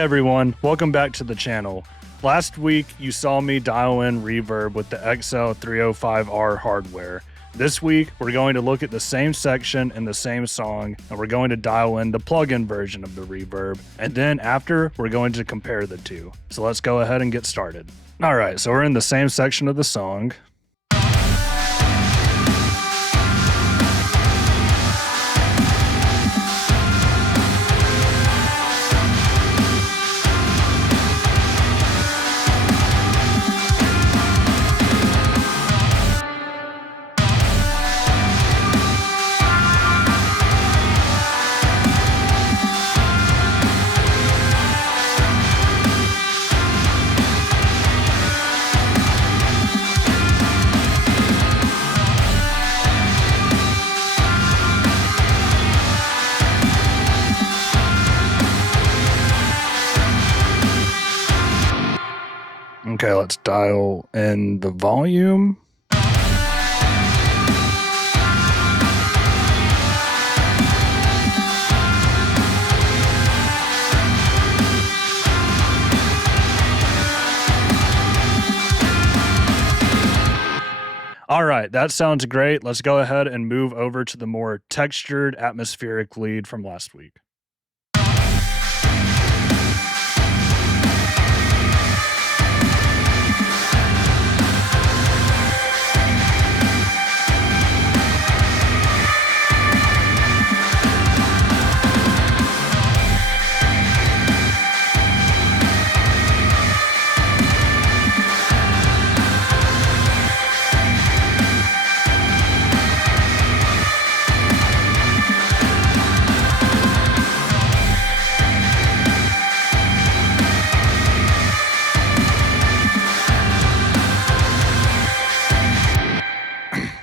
everyone, welcome back to the channel. Last week you saw me dial in Reverb with the XL305R hardware. This week we're going to look at the same section in the same song, and we're going to dial in the plug-in version of the Reverb, and then after we're going to compare the two. So let's go ahead and get started. Alright, so we're in the same section of the song. Okay, let's dial in the volume. All right, that sounds great. Let's go ahead and move over to the more textured atmospheric lead from last week.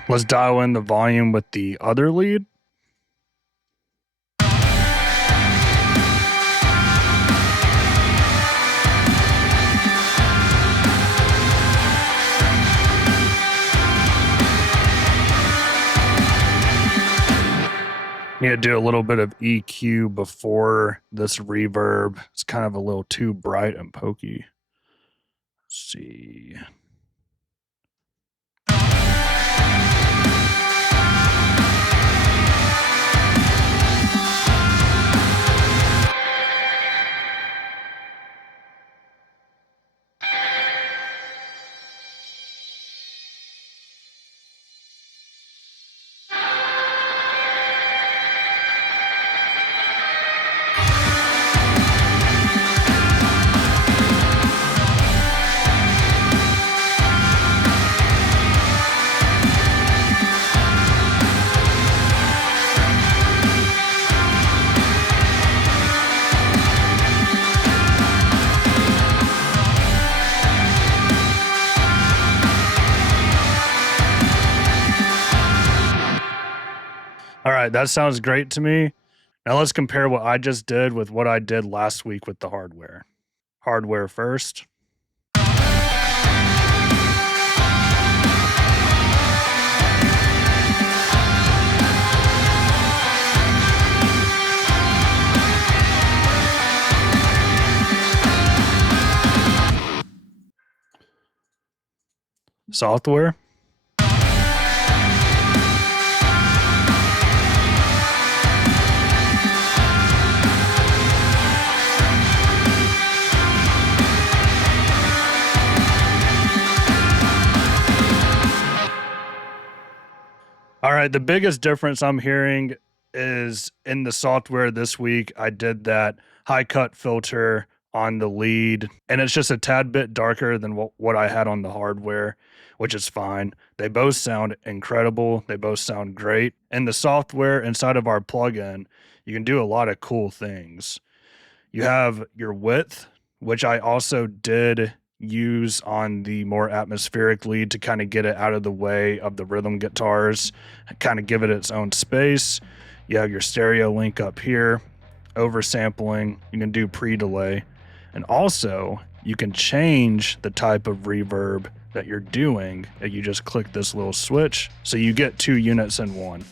Let's dial in the volume with the other lead. Need to do a little bit of EQ before this reverb. It's kind of a little too bright and pokey. Let's see. All right, that sounds great to me. Now let's compare what I just did with what I did last week with the hardware. Hardware first. Software. All right, the biggest difference I'm hearing is in the software this week. I did that high cut filter on the lead, and it's just a tad bit darker than what I had on the hardware, which is fine. They both sound incredible. They both sound great. And the software inside of our plugin, you can do a lot of cool things. You have your width, which I also did use on the more atmospheric lead to kind of get it out of the way of the rhythm guitars, kind of give it its own space. You have your stereo link up here, oversampling, you can do pre-delay, and also you can change the type of reverb that you're doing. You just click this little switch, so you get 2 units in one.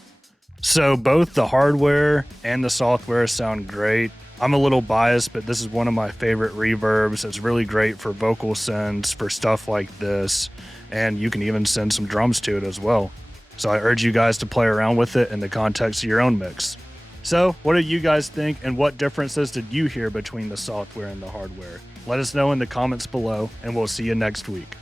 So both the hardware and the software sound great. I'm a little biased, but this is one of my favorite reverbs. It's really great for vocal sends, for stuff like this, and you can even send some drums to it as well. So I urge you guys to play around with it in the context of your own mix. So what do you guys think, and what differences did you hear between the software and the hardware? Let us know in the comments below, and we'll see you next week.